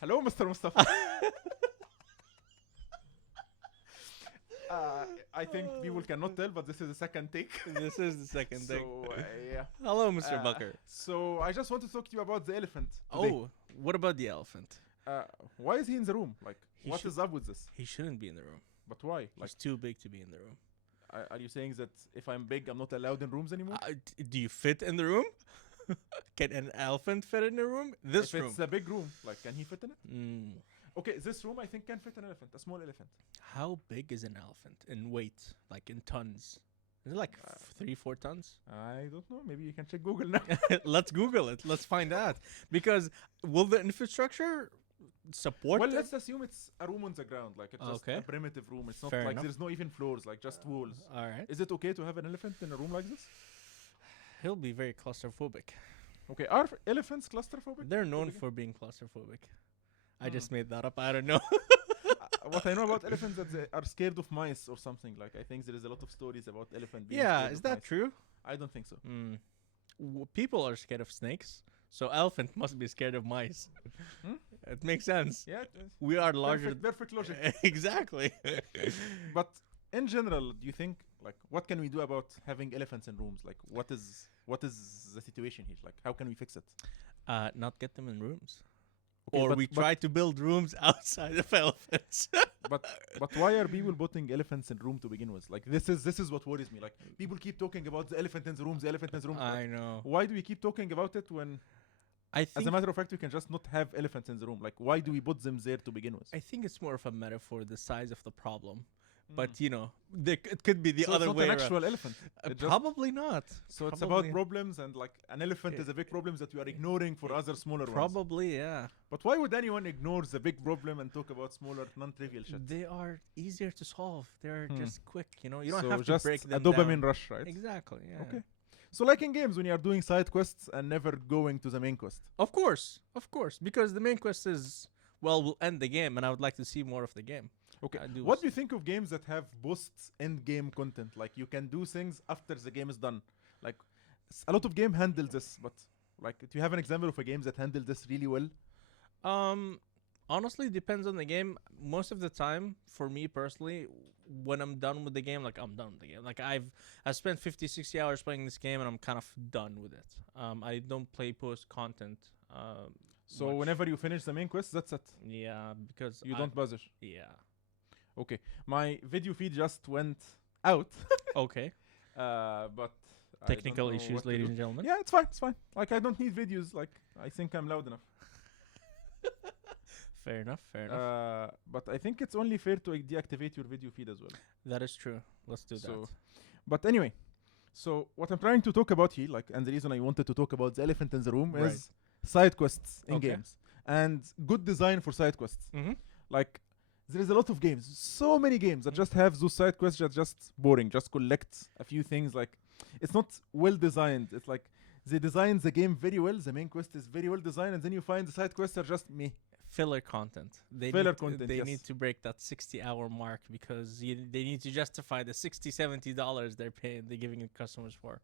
Hello, Mr. Mustafa. I think people cannot tell, but this is the second take. This is the second thing. So, yeah. Hello, Mr. Bucker. So, I just want to talk to you about the elephant today. Oh, what about the elephant? Why is he in the room? Like, what is up with this? He shouldn't be in the room. But why? Like, He's too big to be in the room. are you saying that if I'm big, I'm not allowed in rooms anymore? Do you fit in the room? Can an elephant fit in the room? This if room. it's a big room, like, can he fit in it? Mm. Okay, this room I think can fit an elephant, a small elephant. How big is an elephant in weight? Like in tons? Is it like 3-4 tons? I don't know. Maybe you can check Google now. Let's Google it. Let's find out. Because will the infrastructure support Well, it? let's assume it's a room on the ground, like it's just Okay. a primitive room. It's not Fair like enough. there's no even floors, like just walls. All right. Is it okay to have an elephant in a room like this? He'll be very claustrophobic. Okay, are elephants claustrophobic? They're known begin? for being claustrophobic. I Hmm. just made that up. I don't know. What I know about elephants that they are scared of mice or something. Like I think there is a lot of stories about elephant being Yeah, scared is of that mice. true? I don't think so. People are scared of snakes, so elephant must be scared of mice. Hmm? It makes sense. Yeah, We are larger. perfect logic. Exactly. But in general, do you think like what can we do about having elephants in rooms? Like what is the situation here? Like how can we fix it? Not get them in rooms. Okay, Or but- we but- try to build rooms outside of elephants. But why are people putting elephants in room to begin with? Like this is what worries me. Like people keep talking about the elephant in the room, the elephant in the room. I Like, know. why do we keep talking about it when, I as think a matter of fact, we can just not have elephants in the room? Like why do we put them there to begin with? I think it's more of a metaphor, the size of the problem. Mm. But you know, it could be the so other it's not way an around. actual elephant. It just- Probably not. So it's probably- about problems and like an elephant is a big problem that you are ignoring for other smaller ones. Probably, yeah. But why would anyone ignore the big problem and talk about smaller, non-trivial shit? They are easier to solve. They're Hmm. just quick. You know, you don't So have to just break a them dopamine down. rush, right? Exactly. Yeah. Okay. So like in games when you are doing side quests and never going to the main quest. Of course, because the main quest is will end the game, and I would like to see more of the game. Okay. I do What do you think of games that have post-end game content? Like you can do things after the game is done. Like a lot of game handle this, but like do you have an example of a game that handled this really well? Honestly, depends on the game. Most of the time, for me personally, when I'm done with the game, like I'm done with the game. Like I've spent 50, 60 hours playing this game, and I'm kind of done with it. I don't play post content. So much. whenever you finish the main quest, that's it. Yeah, because You don't bother. Yeah. Okay. My video feed just went out. Okay. But I don't Technical know issues, what to ladies do. and gentlemen. Yeah, it's fine. It's fine. Like I don't need videos. Like I think I'm loud enough. Fair enough. Fair enough. But I think it's only fair to deactivate your video feed as well. That is true. Let's do that. So- But anyway, so what I'm trying to talk about here, like, and the reason I wanted to talk about the elephant in the room Right. is side quests in Okay. games and good design for side quests. Mm-hmm. Like, there is a lot of games, so many games that just have those side quests that just boring, just collect a few things. Like, it's not well designed. It's like they design the game very well. The main quest is very well designed, and then you find the side quests are just me. Filler content. Filler content, They yes. need to break that 60-hour mark because they need to justify the $60, $70 they're paying. They're giving the customers for.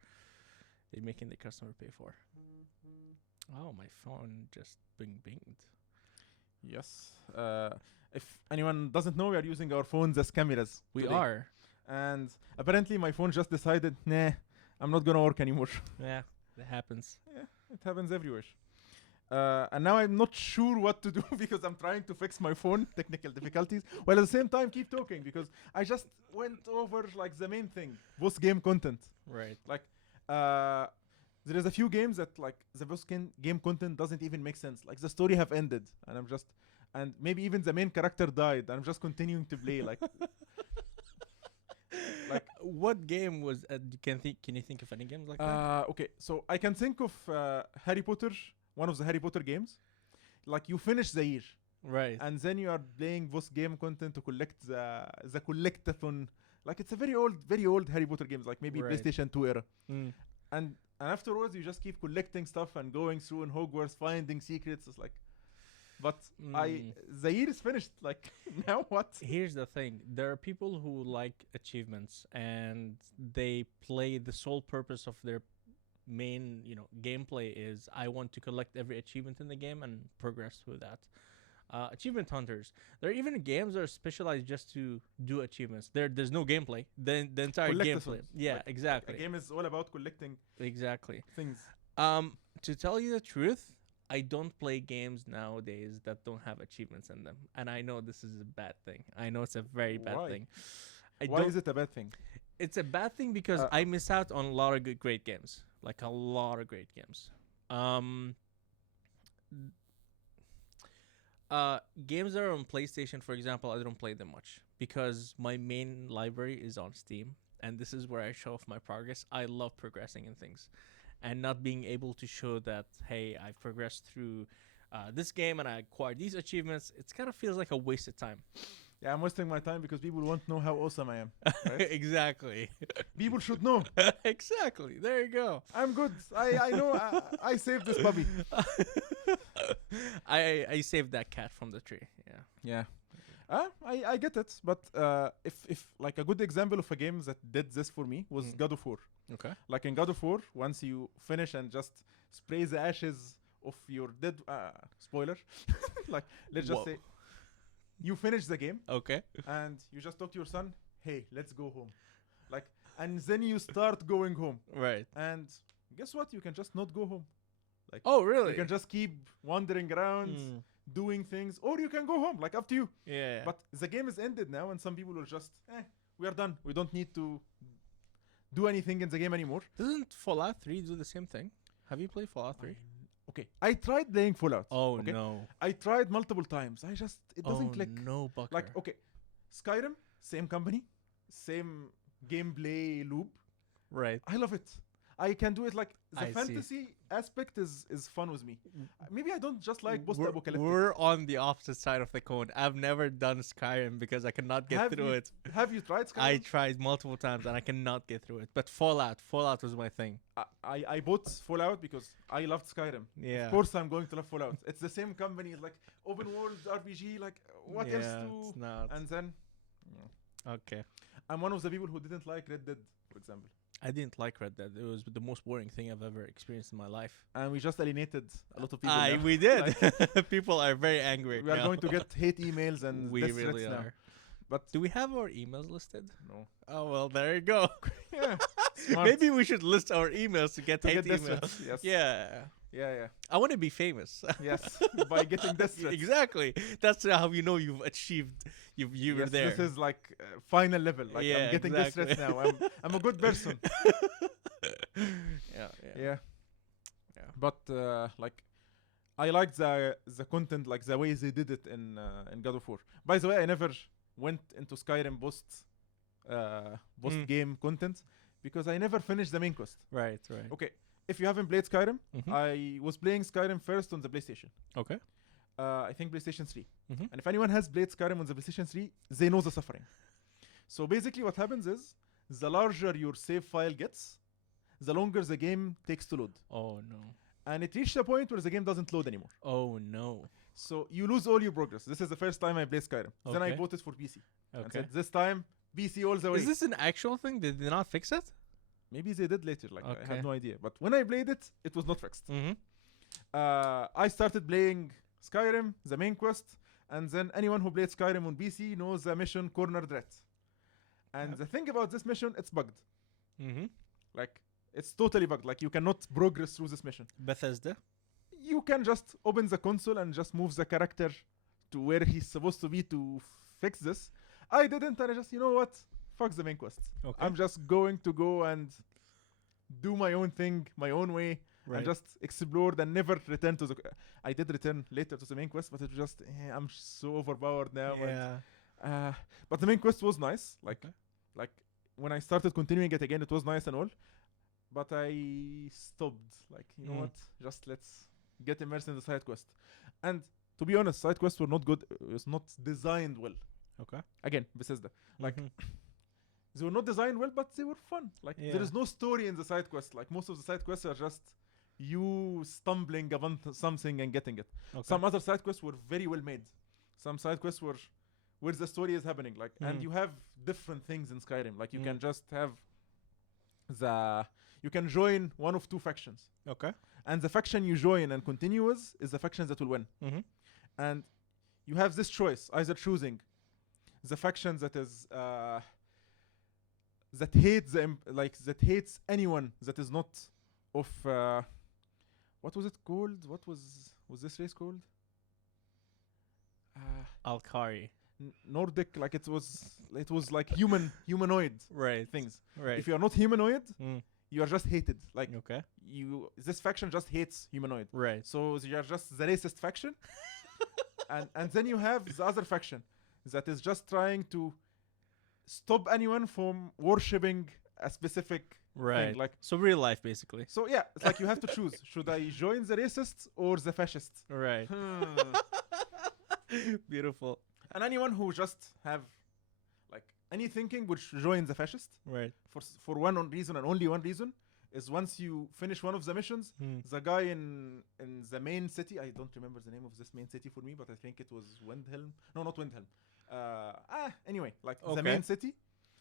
They're making the customer pay for. Oh, my phone just binged. Yes. If anyone doesn't know, we are using our phones as cameras. We today. are. And apparently my phone just decided, nah, I'm not gonna work anymore. Yeah, that happens. It happens everywhere. And now I'm not sure what to do because I'm trying to fix my phone, technical difficulties, while at the same time keep talking because I just went over like the main thing, post game content. Right. Like, there is a few games that like the post game content doesn't even make sense. Like the story have ended, and I'm just, and maybe even the main character died, and I'm just continuing to play. Like, What game was? Can you think of any games like that? okay, so I can think of Harry Potter, one of the Harry Potter games. Like you finish the year, Right. and then you are playing post game content to collect the collectathon. Like it's a very old Harry Potter games, like maybe Right. PlayStation 2 era. Mm. And afterwards you just keep collecting stuff and going through in Hogwarts, finding secrets. It's like, but the year is finished. Like now what? Here's the thing. There are people who like achievements and they play the sole purpose of their main, gameplay is I want to collect every achievement in the game and progress through that. Achievement hunters. There are even games that are specialized just to do achievements. There's no gameplay. The entire gameplay. Collectathons. Yeah, Like, exactly. a game is all about collecting Exactly. things. To tell you the truth, I don't play games nowadays that don't have achievements in them, and I know this is a bad thing. I know it's a very bad Why? thing. Why is it a bad thing? It's a bad thing because I miss out on a lot of great games, like a lot of great games. Games that are on PlayStation, for example, I don't play them much because my main library is on Steam, and this is where I show off my progress. I love progressing in things, and not being able to show that, hey, I've progressed through this game and I acquired these achievements. It kind of feels like a wasted time. Yeah, I'm wasting my time because people won't know how awesome I am. Right? Exactly. People should know. Exactly. There you go. I'm good. I know. I saved this puppy. I saved that cat from the tree. Yeah. Yeah. I get it, but if like a good example of a game that did this for me was God of War. Okay. Like in God of War, once you finish and just spray the ashes of your dead spoiler, like let's just say you finish the game Okay. and you just talk to your son, hey, let's go home. Like, and then you start going home. Right. And guess what? You can just not go home. Like, Oh, really? you can just keep wandering around, doing things, or you can go home. Like, up to you. Yeah. But the game is ended now, and some people will just, we are done. We don't need to do anything in the game anymore. Doesn't Fallout 3 do the same thing? Have you played Fallout 3? Okay, I tried playing Fallout. Oh, okay? no. I tried multiple times. It doesn't click. No, Bucker. Like, okay, Skyrim, same company, same gameplay loop. Right. I love it. I can do it. Like, the I see. fantasy aspect is fun with me. Maybe I don't just like post-apocalyptic. We're on the opposite side of the coin. I've never done Skyrim because I cannot get through it. Have you tried Skyrim? I tried multiple times and I cannot get through it. But Fallout was my thing. I bought Fallout because I loved Skyrim. Yeah. Of course I'm going to love Fallout. It's the same company. It's like open world RPG. Like, what else to... It's not. And then... Okay. I'm one of the people who didn't like Red Dead, for example. I didn't like Red Dead. It was the most boring thing I've ever experienced in my life. And we just alienated a lot of people now. We did. People are very angry. We are going to get hate emails and we death really threats are. now. But do we have our emails listed? No. Oh, well, there you go. Yeah. Smart. Maybe we should list our emails to get hate death emails. threats, yes. Yeah. Yeah. I want to be famous. Yes. By getting death threats. Exactly. That's how you know you've achieved. You were Yes, there. this is like final level. Like, Yeah, I'm getting exactly. death threats now. I'm a good person. Yeah. But like, I liked the content, like the way they did it in God of War. By the way, I never went into Skyrim post game content because I never finished the main quest. Right. Okay, if you haven't played Skyrim, Mhm. I was playing Skyrim first on the PlayStation. Okay. I think PlayStation 3. Mhm. And if anyone has played Skyrim on the PlayStation 3, they know the suffering. So basically what happens is, the larger your save file gets, the longer the game takes to load. Oh no. And it reached a point where the game doesn't load anymore. Oh no. So you lose all your progress. This is the first time I played Skyrim. Then I Okay. bought it for PC. And Okay. said, this time, PC all the way. Is this an actual thing? Did they not fix it? Maybe they did later. Like, I Okay. have no idea. But when I played it, it was not fixed. Mm-hmm. I started playing Skyrim, the main quest, and then anyone who played Skyrim on PC knows the mission Cornered Rat. And Yep. the thing about this mission, it's bugged. Mm-hmm. Like, it's totally bugged. Like, you cannot progress through this mission. Bethesda. You can just open the console and just move the character to where he's supposed to be to fix this. I didn't, and I just, you know what? Fuck the main quest. Okay. I'm just going to go and do my own thing, my own way, Right. and just explore and never return to the... I did return later to the main quest, but it was just, I'm so overpowered now. Yeah. And, but the main quest was nice. Like, Okay. like when I started continuing it again, it was nice and all. But I stopped. Like, you know Mm. what? Just let's get immersed in the side quest. And to be honest, side quests were not good. It was not designed well. Okay. Again, Bethesda. Like, Mhm. they were not designed well, but they were fun. Like, Yeah. there is no story in the side quest. Like, most of the side quests are just you stumbling upon something and getting it. Okay. Some other side quests were very well made. Some side quests were where the story is happening. Like, and Mm. you have different things in Skyrim. Like, you Mm. can just have you can join one of two factions. Okay. And the faction you join and continue with is the faction that will win. Mm-hmm. And you have this choice, either choosing the faction that is that hates that hates anyone that is not of what was it called? What was this race called? Alkari. Nordic, like it was like humanoid Right. things. Right. If you are not humanoid, Mm. you are just hated. Like Okay. this faction just hates humanoid. Right. So you are just the racist faction. and then you have the other faction that is just trying to stop anyone from worshipping a specific Right. thing. Like So real life, basically. so, yeah. It's like you have to choose: should I join the racists or the fascists? Right. Beautiful. And anyone who just have like any thinking would join the fascist Right. for one reason and only one reason is once you finish one of the missions, the guy in the main city, I don't remember the name of this main city for me, but I think it was Windhelm. No, not Windhelm. Anyway, like the Okay. main city,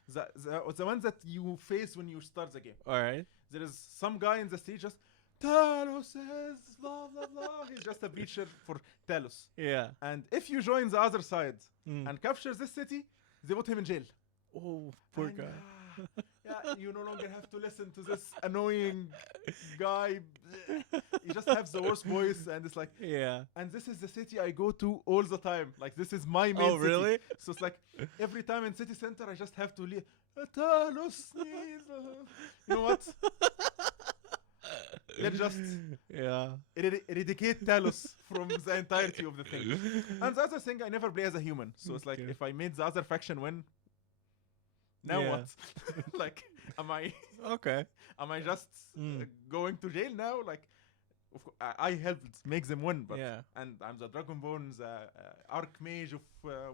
the one that you face when you start the game. All right. There is some guy in the street just Talos says blah blah blah. He's just a preacher for Talos. Yeah. And if you join the other side Mm. and capture this city, they put him in jail. Oh, poor And, guy. yeah, you no longer have to listen to this annoying guy. He just has the worst voice, and it's like, Yeah. and this is the city I go to all the time. Like this is my main Oh, city. really? So it's like every time in city center, I just have to leave. Talos sneeze. You know what? Let's just Yeah. eradicate Talos from the entirety of the thing. And the other thing, I never play as a human. So it's like, Okay. if I made the other faction win, now Yeah. what? Like, am Okay. I just Mm. going to jail now? Like, I helped make them win, but Yeah. and I'm the Dragonborn, the Archmage of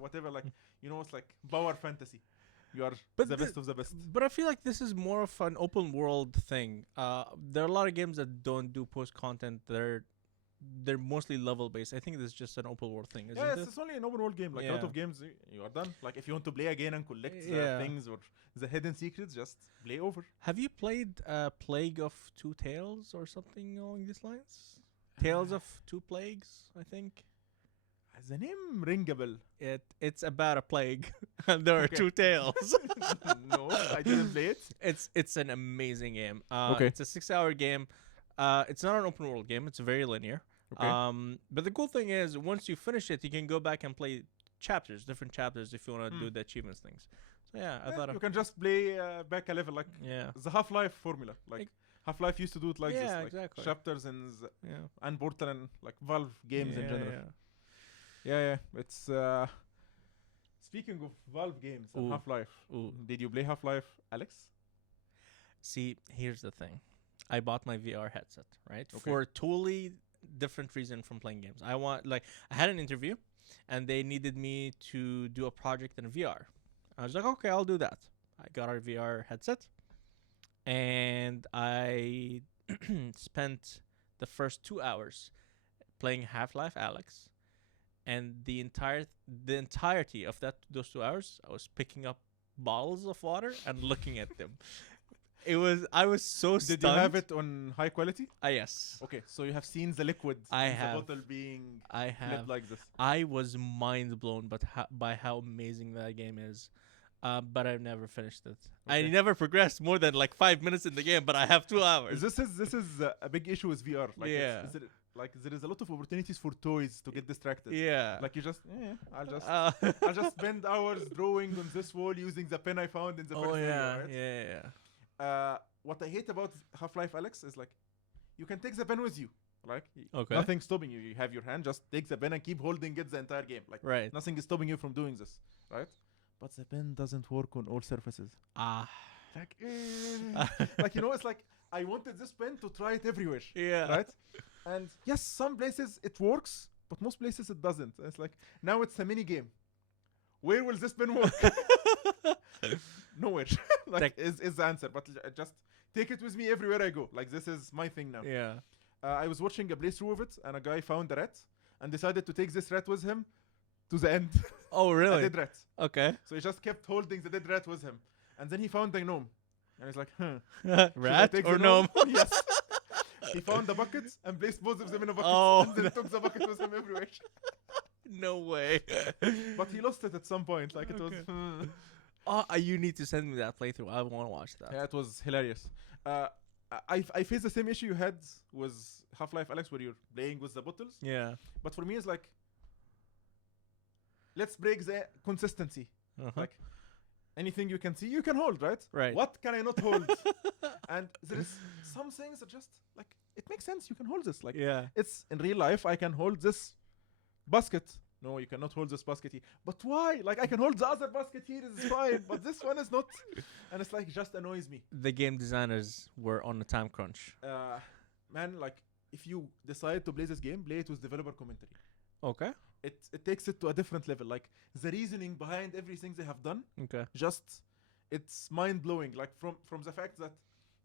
whatever. Like, it's like power fantasy. You are But the thi- best of the best. But I feel like this is more of an open world thing. There are a lot of games that don't do post content. They're mostly level based. I think this is just an open world thing, isn't Yeah, it? it's only an open world game. Like a lot Yeah. of games, you are done. Like if you want to play again and collect the Yeah. things or the hidden secrets, just play over. Have you played Plague of Two Tales or something along these lines? Tales of Two Plagues, I think. The name ring a bell. It's about a plague, and there are Okay. two tales. No, I didn't play it. It's an amazing game. Okay. It's a 6-hour game. It's not an open world game. It's very linear. Okay. But the cool thing is, once you finish it, you can go back and play different chapters, if you want to do the achievements things. So yeah, I thought. You can just play back a level, like Yeah. the Half-Life formula. Like Half-Life used to do it like this, Yeah, like exactly. chapters and Yeah. and Portal and like Valve games in general. Yeah. Yeah. It's speaking of Valve games and Ooh. Half-Life. Ooh. Did you play Half-Life, Alex? See, here's the thing. I bought my VR headset, right? Okay. For a totally different reason from playing games. I had an interview and they needed me to do a project in VR. I was like, okay, I'll do that. I got our VR headset and I spent the first 2 hours playing Half-Life Alex, and the entirety of those 2 hours I was picking up bottles of water and looking at them. I was so stunned. Did you have it on high quality? Yes. Okay, so you have seen the liquid I in have. the bottle being I flipped have. like this. I was mind blown by how amazing that game is. But I've never finished it. I Okay. never progressed more than like 5 minutes in the game, but I have 2 hours. This is a big issue with VR. Like Yeah. like there is a lot of opportunities for toys to get distracted. Yeah. Like you just, I'll just Uh, I'll just spend hours drawing on this wall using the pen I found in the first oh area, yeah, right? yeah. What I hate about Half-Life, Alex, is like you can take the pen with you. Like Okay. nothing stopping you. You have your hand, just take the pen and keep holding it the entire game. Like Right. nothing is stopping you from doing this, right? But the pen doesn't work on all surfaces. Like, like it's like I wanted this pen to try it everywhere, Yeah. right? And yes, some places it works, but most places it doesn't. And it's like now it's a mini game. Where will this pen work? Nowhere. Like is the answer. But just take it with me everywhere I go. Like this is my thing now. Yeah. I was watching a playthrough of it, and a guy found a rat and decided to take this rat with him to the end. Oh A really? dead rat. Okay. So he just kept holding the dead rat with him. And then he found a gnome. And he's like, Should I Rat take or the gnome? Yes. He found the bucket and placed both of them in a bucket Oh, and then took the bucket with him everywhere. No way. But he lost it at some point. Like it was. Okay. Oh, you need to send me that playthrough. I want to watch that. Yeah, it was hilarious. I faced the same issue you had with Half-Life Alex, where you're playing with the bottles. Yeah. But for me, it's like, let's break the consistency. Uh-huh. Like, anything you can see, you can hold, right? Right. What can I not hold? And there is some things that just, like, it makes sense. You can hold this. Like, Yeah. it's in real life, I can hold this basket. No, you cannot hold this basket here. But why? Like, I can hold the other basket here, it's fine. But this one is not. And it's like, it just annoys me. The game designers were on a time crunch. Man, like, if you decide to play this game, play it with developer commentary. Okay. It takes it to a different level. Like, the reasoning behind everything they have done, Okay. just, it's mind-blowing. Like, from the fact that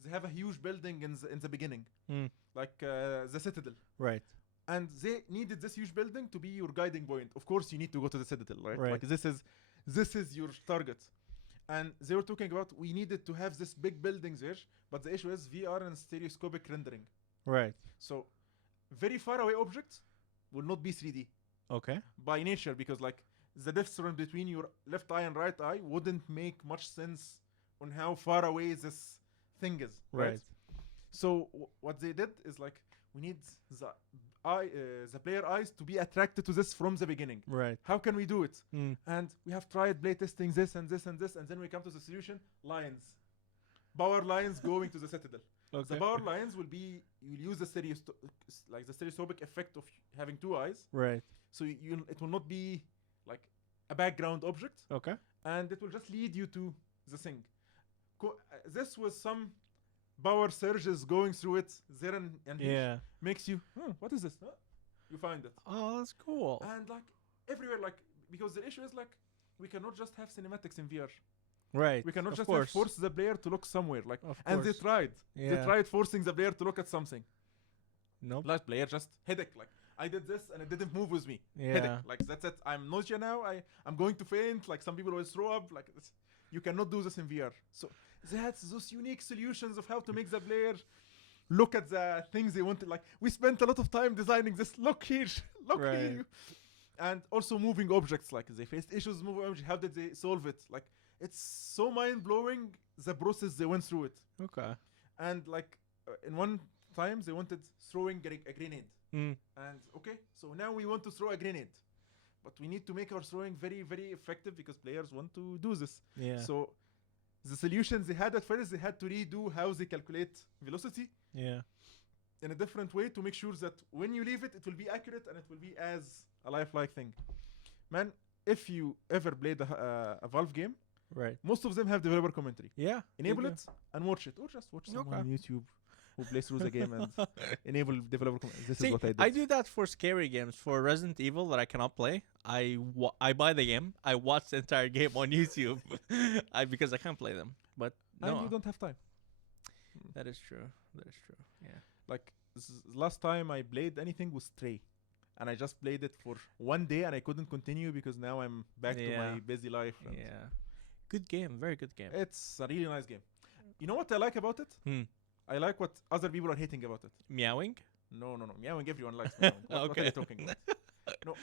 they have a huge building in the beginning. Mm. Like, the Citadel. Right. And they needed this huge building to be your guiding point. Of course, you need to go to the Citadel, right? Right. Like, this is your target. And they were talking about, we needed to have this big buildings there, but the issue is VR and stereoscopic rendering. Right. So, very far away objects will not be 3D Okay. by nature, because like the difference between your left eye and right eye wouldn't make much sense on how far away this thing is. Right. So what they did is like, we need the player eyes to be attracted to this from the beginning. Right. How can we do it? Mm. And we have tried playtesting this and this and this, and then we come to the solution: lines, power lines going to the Citadel. Okay. The power lines will be, you'll use the stereoscopic effect of having two eyes. Right. So it will not be like a background object, Okay. and it will just lead you to the thing. This was some power surges going through it there and here. Yeah. Makes you, what is this? Huh? You find it. Oh, that's cool. And like everywhere, like, because the issue is like, we cannot just have cinematics in VR. Right. We cannot of just course. force the player to look somewhere. Like, Of and they course. tried. Yeah. They tried forcing the player to look at something. Nope. Like, player just headache. Like, I did this and it didn't move with me. Yeah. Headache. Like, that's it. I'm nausea now. I'm going to faint. Like, some people always throw up. Like, you cannot do this in VR. So they had those unique solutions of how to make the player look at the things they wanted. Like, we spent a lot of time designing this. Look here. Look Right. here. And also moving objects. Like, they faced issues moving objects. How did they solve it? Like, it's so mind-blowing, the process they went through it. Okay. And like, in one time, they wanted throwing a grenade. Mm. And okay, so now we want to throw a grenade. But we need to make our throwing very, very effective because players want to do this. Yeah. So the solutions they had at first, they had to redo how they calculate velocity Yeah. in a different way to make sure that when you leave it, it will be accurate and it will be as a lifelike thing. Man, if you ever played a Valve game, Right. most of them have developer commentary. Yeah. Enable they do. it and watch it, or just watch someone Okay. on YouTube who plays through the game and enable developer commentary. This See, is what I did. I do that for scary games. For Resident Evil that I cannot play, I buy the game. I watch the entire game on YouTube, because I can't play them. But And no, you don't have time. that is true. That is true. Yeah. Like, last time I played anything was Stray, and I just played it for one day and I couldn't continue because now I'm back to Yeah. my busy life. and Yeah. Good game. Very good game. It's a really nice game. You know what I like about it? Hmm. I like what other people are hating about it. Meowing. No. Meowing, everyone likes meowing. What are Okay. you talking about? No.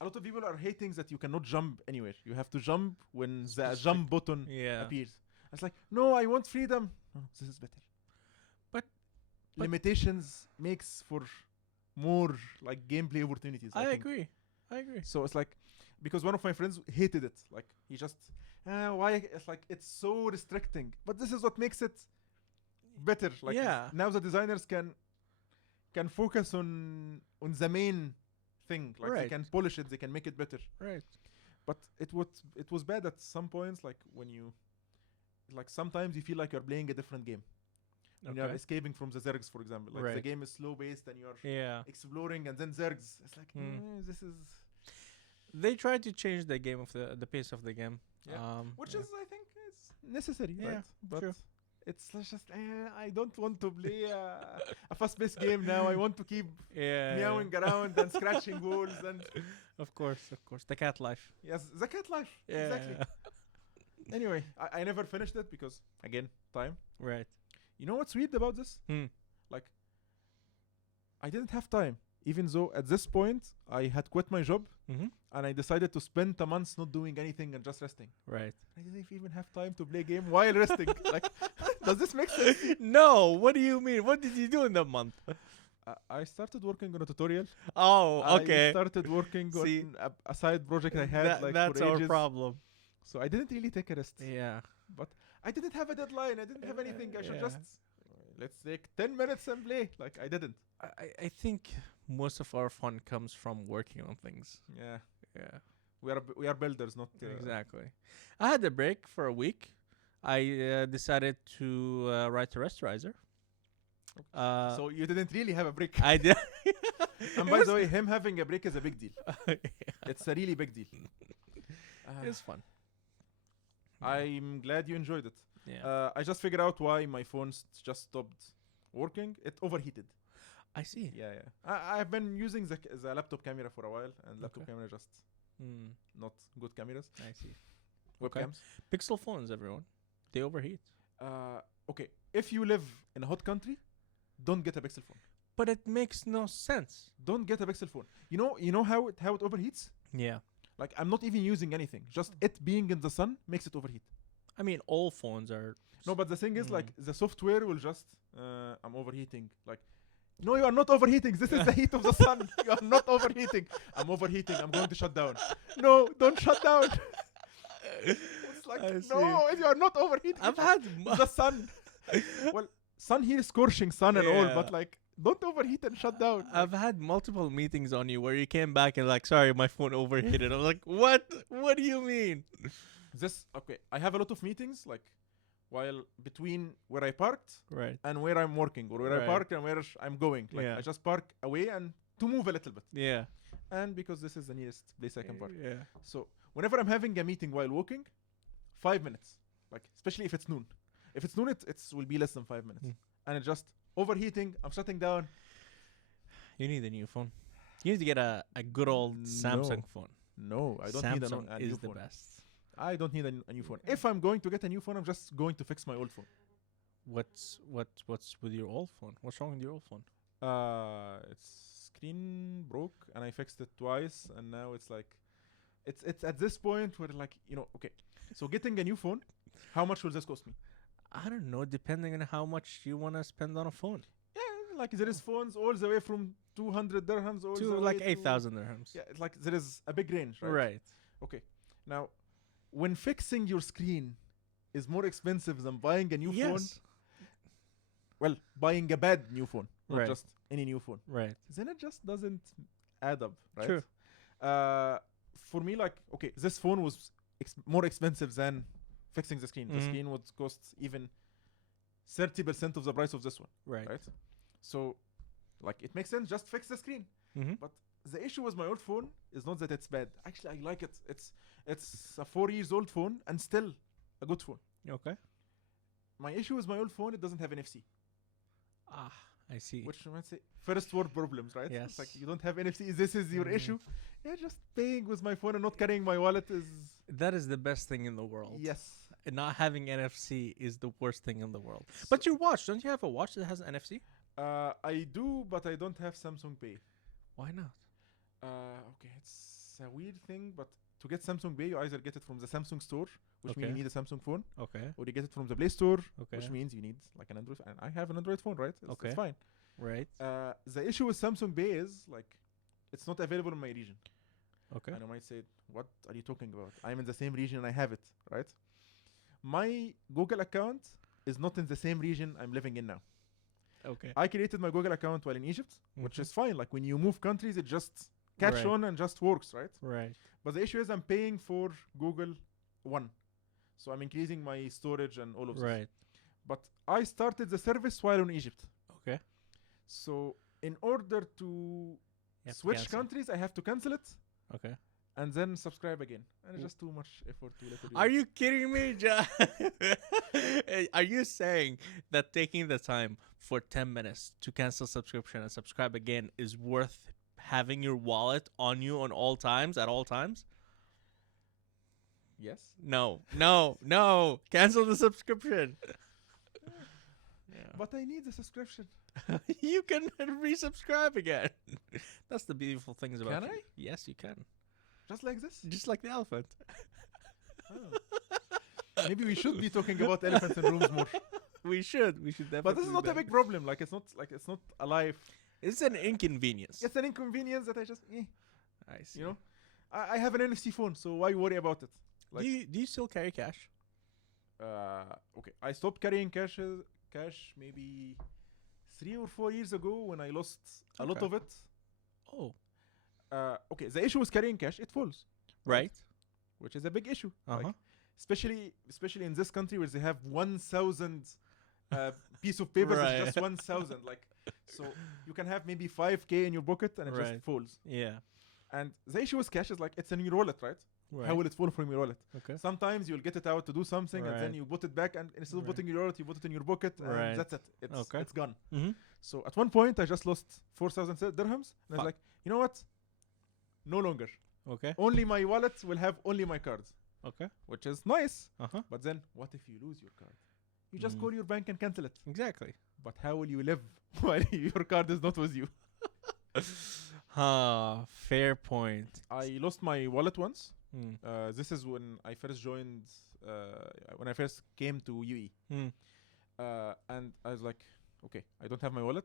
A lot of people are hating that you cannot jump anywhere. You have to jump when the Specific. jump button Yeah. appears. It's like, no, I want freedom. No, this is better. But- limitations makes for more like gameplay opportunities. I think. agree. I agree. So it's like, because one of my friends hated it. Like, he just, why? It's like, it's so restricting. But this is what makes it better. Like, Yeah. now the designers can focus on the main thing. Like, they Right. can polish it. They can make it better. Right. But it was bad at some points. Like, when you, like, sometimes you feel like you're playing a different game. When you're Okay. escaping from the Zergs, for example. Like, the Right. game is slow paced and you're Yeah. exploring, and then Zergs. It's like, this is. They tried to change the game of the pace of the game. Yeah. Which yeah. is, I think, it's necessary, Yeah, right? But true. it's just, I don't want to play a fast-paced game now. I want to keep Yeah. meowing around and scratching walls and Of course. The cat life. yes, the cat life. Yeah. Exactly. Anyway, I never finished it because, again, time. Right. You know what's weird about this? Hmm. Like, I didn't have time. even though at this point I had quit my job Mm-hmm. and I decided to spend a month not doing anything and just resting. Right. I didn't even have time to play game while resting. Like, does this make sense? No. What do you mean? What did you do in that month? I started working on a tutorial. Oh, I okay. started working See, on a side project I had That- like that's for our ages. problem. So I didn't really take a rest. Yeah. But I didn't have a deadline. I didn't have anything. I should Yeah. just let's take 10 minutes and play. Like I didn't. I think most of our fun comes from working on things. Yeah. Yeah. We are builders, not Exactly. I had a break for a week. I decided to write a rasterizer. so you didn't really have a break. I did. And by the way, him having a break is a big deal. It's a really big deal. It's fun. I'm glad you enjoyed it. Yeah. I just figured out why my phone just stopped working. It overheated. I see. Yeah, yeah. I've been using the laptop camera for a while, and laptop Okay. camera just Mm, not good cameras. I see. Okay. Webcams. Pixel phones, everyone. They overheat. Okay. If you live in a hot country, don't get a Pixel phone. But it makes no sense. Don't get a Pixel phone. You know how it overheats? Yeah. Like I'm not even using anything. Just it being in the sun makes it overheat. I mean, all phones are. No, but the thing is, like Mm. the software will just I'm overheating. Like, no, you are not overheating. This is the heat of the sun. You are not overheating. I'm overheating. I'm going to shut down. No, don't shut down. It's like I see. no, if you are not overheating. I've had. It's the sun. Well, sun here is scorching sun and all, Yeah. but like don't overheat and shut down. I've had multiple meetings on you where you came back and like, sorry, my phone overheated. I'm like, what? What do you mean? This okay. I have a lot of meetings like while between where I parked Right. and where I'm working, or where I Right. park and where I'm going. Like Yeah. I just park away and to move a little bit. Yeah. And because this is the nearest place I can park. Yeah. So whenever I'm having a meeting while walking, 5 minutes. Like especially if it's noon. If it's noon, it will be less than 5 minutes. Mm. And it's just overheating. I'm shutting down. You need a new phone. You need to get a good old Samsung phone. No, I don't need Samsung a is new the phone. best. I don't need a new phone. If I'm going to get a new phone, I'm just going to fix my old phone. What's with your old phone? What's wrong with your old phone? Its screen broke and I fixed it twice, and now it's like, it's at this point where like okay, so getting a new phone, how much will this cost me? I don't know, depending on how much you want to spend on a phone. Yeah, like there is phones all the way from 200 dirhams all To the like way 8,000 dirhams. Yeah, it's like there is a big range, right? Right. Okay, now when fixing your screen is more expensive than buying a new phone, Yes. well, buying a bad new phone, not Right. just any new phone, Right. then it just doesn't add up, right? True. For me, like, okay, this phone was more expensive than fixing the screen. The Mhm. screen would cost even 30% of the price of this one, Right. right? So, like, it makes sense. Just fix the screen. Mm-hmm. But the issue with my old phone is not that it's bad. Actually, I like it. It's a 4 years old phone and still a good phone. Okay. My issue with my old phone, it doesn't have NFC, Ah, I see. which you might say first world problems, right? It's like Yes. you don't have NFC. This is your Mhm. issue. Yeah, just paying with my phone and not carrying my wallet is That is the best thing in the world. yes. And not having NFC is the worst thing in the world. But your watch, don't you have a watch that has NFC? I do, but I don't have Samsung Pay. Why not? Okay, it's a weird thing, but to get Samsung Pay, you either get it from the Samsung store, which means Okay. you need a Samsung phone, Okay. or you get it from the Play Store, Okay. which means you need like an Android. And I have an Android phone, right? It's Okay. fine. Right. The issue with Samsung Pay is like it's not available in my region. Okay. And I might say, what are you talking about? I'm in the same region and I have it, right? My Google account is not in the same region I'm living in now. Okay. I created my Google account while in Egypt, which Mhm. is fine. Like when you move countries, it just catch Right. on and just works, right? Right. But the issue is I'm paying for Google One. So I'm increasing my storage and all of this. Right. But I started the service while in Egypt. Okay. So in order to You have to switch cancel. countries, I have to cancel it Okay. and then subscribe again. And it's W- just too much effort to let it Are you kidding me, John? Are you saying that taking the time for 10 minutes to cancel subscription and subscribe again is worth having your wallet on you on all times, at all times? Yes. No. No. No. Cancel the subscription. Yeah, But I need the subscription. You can resubscribe again. That's the beautiful things about Can it. I? Yes, you can. Just like this? Just like the elephant. Oh. Maybe we should be talking about elephants in rooms more. We should. We should definitely. But this is do not a that. big problem. Like it's not a life. It's an inconvenience. It's an inconvenience that I just I see. you know. I have an NFC phone, so why worry about it? Like, do you still carry cash? Okay, I stopped carrying cash maybe 3 or 4 years ago when I lost a lot Okay. of it. Oh, Okay, the issue with carrying cash, it falls, right. which is a big issue. Uh-huh. Like, especially in this country where they have 1,000 piece of papers, Right. it's just 1,000. Like, so you can have maybe 5K in your pocket and it Right. just falls. Yeah. And the issue with cash is like it's in your wallet, right? Right. How will it fall from your wallet? Okay. Sometimes you'll get it out to do something and then Right. you put it back, and instead of Right. putting in your wallet, you put it in your pocket, and Right. that's it. Okay. It's gone. Mm-hmm. So at one point, I just lost 4,000 dirhams. And I was Fuck. like, you know what? No longer. Okay. Only my wallet will have only my cards, Okay. which is nice. Uh-huh. But then, what if you lose your card? You just Mm. call your bank and cancel it. Exactly. But how will you live while your card is not with you? Fair point. I lost my wallet once. Mm. This is when I first joined, when I first came to UE. Mm. And I was like, okay, I don't have my wallet.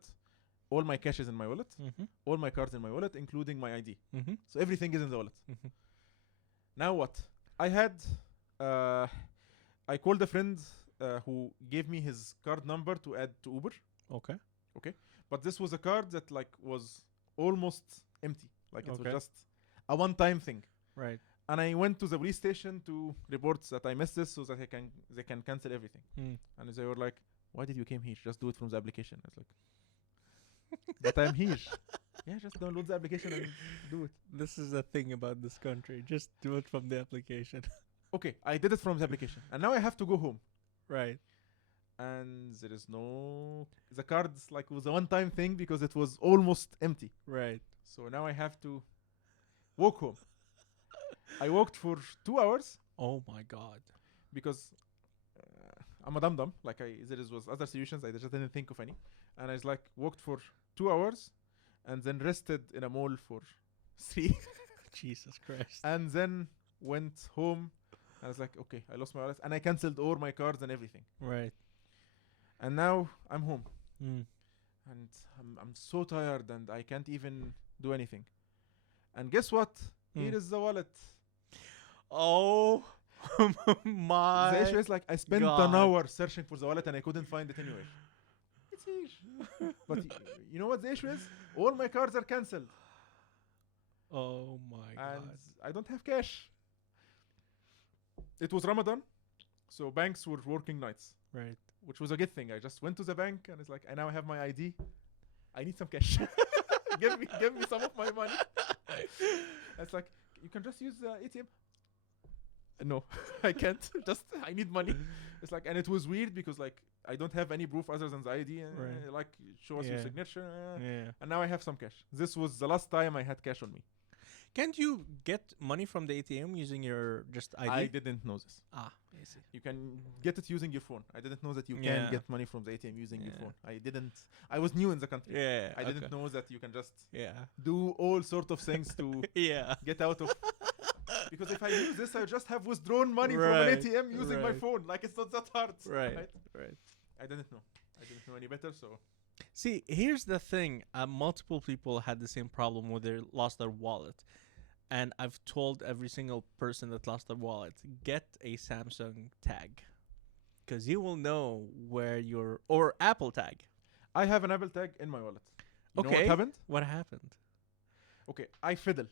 All my cash is in my wallet. Mm-hmm. All my cards in my wallet, including my ID. Mm-hmm. So everything is in the wallet. Mm-hmm. Now what? I called a friend who gave me his card number to add to Uber. Okay. But this was a card that like was almost empty. Like it Okay. was just a one-time thing. Right. And I went to the police station to report that I missed this so that they can cancel everything. Mm. And they were like, why did you came here? Just do it from the application. I was like, but I'm here. Yeah, just download the application and do it. This is the thing about this country. Just do it from the application. Okay, I did it from the application. And now I have to go home. Right. And there is no... The card's like was a one-time thing because it was almost empty. Right. So now I have to walk home. I walked for 2 hours Oh my God. because I'm a dum-dum. Like was other solutions. I just didn't think of any. And I was like, walked for 2 hours and then rested in a mall for 3. Jesus Christ. And then went home. I was like, okay, I lost my wallet. And I cancelled all my cards and everything. Right. And now I'm home. Mm. And I'm so tired and I can't even do anything. And guess what? Here is the wallet. Oh my. The issue is like I spent God. an hour searching for the wallet and I couldn't find it anywhere. It's here. But you know what the issue is? All my cards are cancelled. Oh my And God. I don't have cash. It was Ramadan. So banks were working nights. Right. Which was a good thing. I just went to the bank and it's like, I now have my ID. I need some cash. give me some of my money. It's like, you can just use the ATM. No, I can't. I need money. It's like, and it was weird because like I don't have any proof other than the ID. Right. Like, show us your Yeah. signature. Yeah. And now I have some cash. This was the last time I had cash on me. Can't you get money from the ATM using your just ID? I didn't know this. Ah, I see. You can get it using your phone. I didn't know that you Yeah. can get money from the ATM using your Yeah. phone. I was new in the country. Yeah. I didn't know that you can just Yeah. do all sort of things to Yeah. get out of. Because if I use this, I just have withdrawn money from Right, an ATM using my right. phone. Like it's not that hard. Right. Right. I didn't know. I didn't know any better. So See, here's the thing. Multiple people had the same problem with lost their wallet. And I've told every single person that lost their wallet, get a Samsung tag. Because you will know where or Apple tag. I have an Apple tag in my wallet. You know Okay. what happened? What happened? Okay, I fiddle.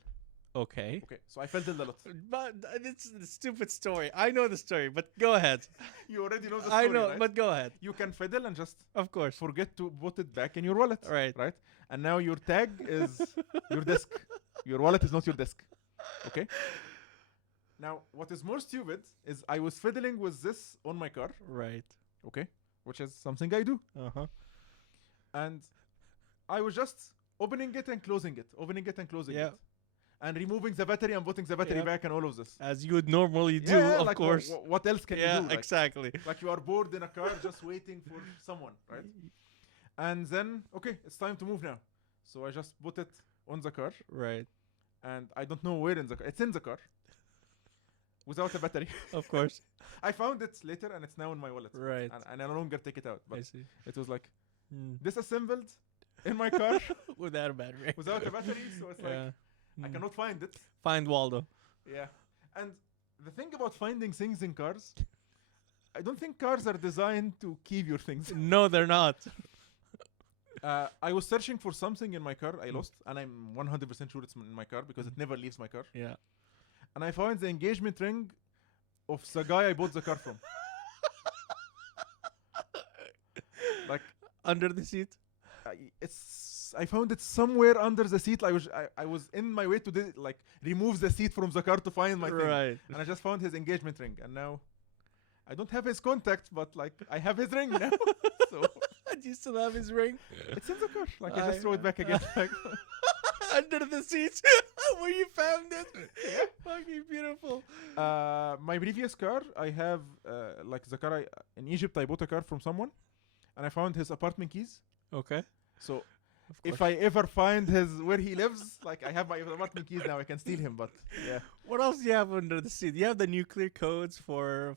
Okay. Okay, so I fiddled a lot. But it's a stupid story. I know the story, but go ahead. You already know the story, I know, right? but go ahead. You can fiddle and just Of course. forget to put it back in your wallet. Right. Right? And now your tag is your desk. Your wallet is not your desk. Okay? Now, what is more stupid is I was fiddling with this on my car, Right. okay? Which is something I do. Uh-huh. And I was just opening it and closing it, opening it and closing Yeah. it. and removing the battery and putting the battery Yep. back and all of this. As you would normally do, Yeah, of like, course. What else can Yeah, you do? Like, exactly. like you are bored in a car just waiting for someone, right? And then, okay, it's time to move now. So I just put it on the car, Right. and I don't know where in the car. It's in the car without a battery. Of course. I found it later, and it's now in my wallet. Right. And I no longer take it out. I But see. it was like Mm. disassembled in my car Without a battery. without a battery. So it's like Yeah. I Mm. cannot find it. Find Waldo. Yeah. And the thing about finding things in cars, I don't think cars are designed to keep your things. No, they're not. I was searching for something in my car I Mm. lost, and I'm 100% sure it's in my car because it never leaves my car. Yeah. And I found the engagement ring of the guy I bought the car from. Like, Under the seat. I found it somewhere under the seat. I was in my way to like remove the seat from the car to find my thing, Right. and I just found his engagement ring. And now I don't have his contact, but like I have his ring now. So Do you still have his ring? it's in the car. Like I just throw it back again. Like, Under the seat. Where you found it. Fucking beautiful. my previous car, I have like the car in Egypt. I bought a car from someone, and I found his apartment keys. Okay. So Of if course. I ever find where he lives, like I have my apartment keys now, I can steal him. But yeah, What else do you have under the seat? You have the nuclear codes for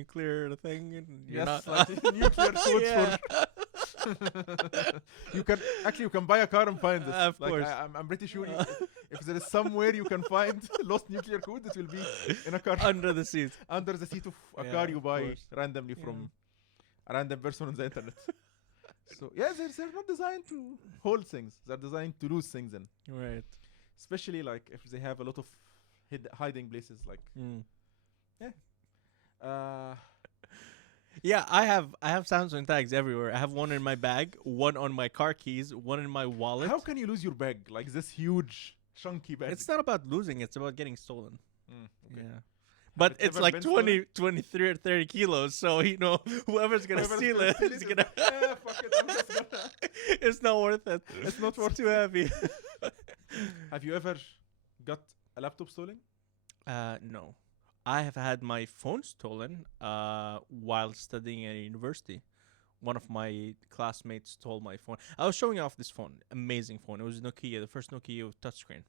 nuclear thing. And you're yes, not like nuclear codes Yeah. you can buy a car and find this. Of Like, course. I'm pretty sure if there is somewhere you can find lost nuclear code, it will be in a car Under the seat. under the seat of a Yeah, car you of buy course. randomly from a random person on the internet. So yeah, they're not designed to hold things. They're designed to lose things in. Right. Especially like if they have a lot of hiding places. Like Mm. uh, Yeah, I have Samsung tags everywhere. I have one in my bag, one on my car keys, one in my wallet. how can you lose your bag? Like this huge chunky bag. It's not about losing, it's about getting stolen. Mm, okay. Yeah. But it it's ever like been 20, 23 or 30 kilos, so whoever's gonna Whoever's steal gonna it steal is it gonna yeah, fuck it. I'm just gonna- it's not worth it. It's not worth too heavy. Have you ever got a laptop stolen? No. I have had my phone stolen while studying at university. One of my classmates stole my phone. I was showing off this phone. Amazing phone. It was Nokia, the first Nokia with touchscreen.